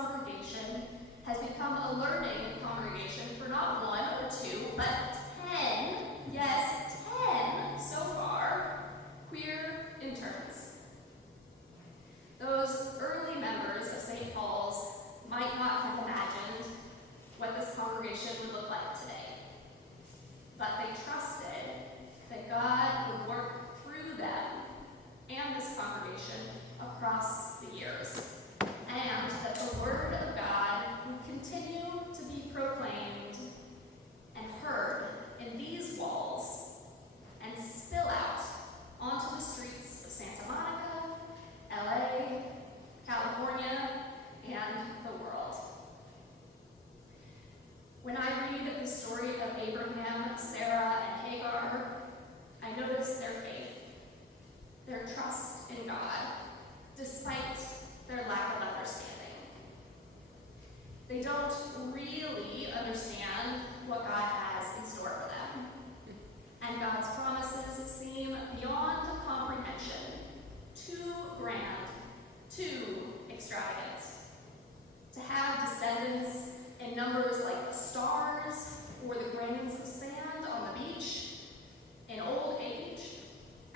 congregation has become a learning congregation for not 1 or 2, but 10, yes, 10 so far, queer interns. Those early members of St. Paul's might not have imagined what this congregation would look like today, but they trusted that God would work through them and this congregation across the years, and that the word of God would continue to be proclaimed and heard in these walls and spill out onto the streets of Santa Monica, LA, California, and the world. When I read the story of Abraham, Sarah, and Hagar, I notice their faith, their trust in God, despite their lack of understanding. They don't really understand what God has in store for them, and God's promises seem beyond comprehension, too grand, too extravagant. To have descendants in numbers like the stars or the grains of sand on the beach, in old age,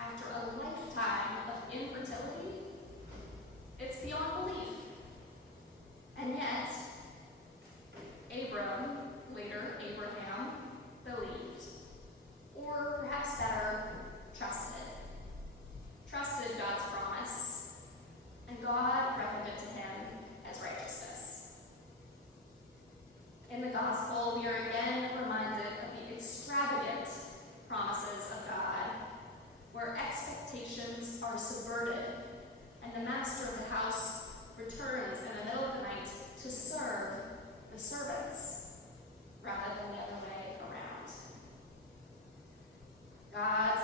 after a lifetime of infertility, it's beyond belief. And yet, Abram, later Abraham, believed, or perhaps better, trusted. Trusted God's promise, and God reckoned it to him as righteousness. In the gospel, we are again reminded of the extravagant promises of God, where expectations are subverted, and the master of the house returns in the middle of the night to serve the servants, rather than the other way around. God's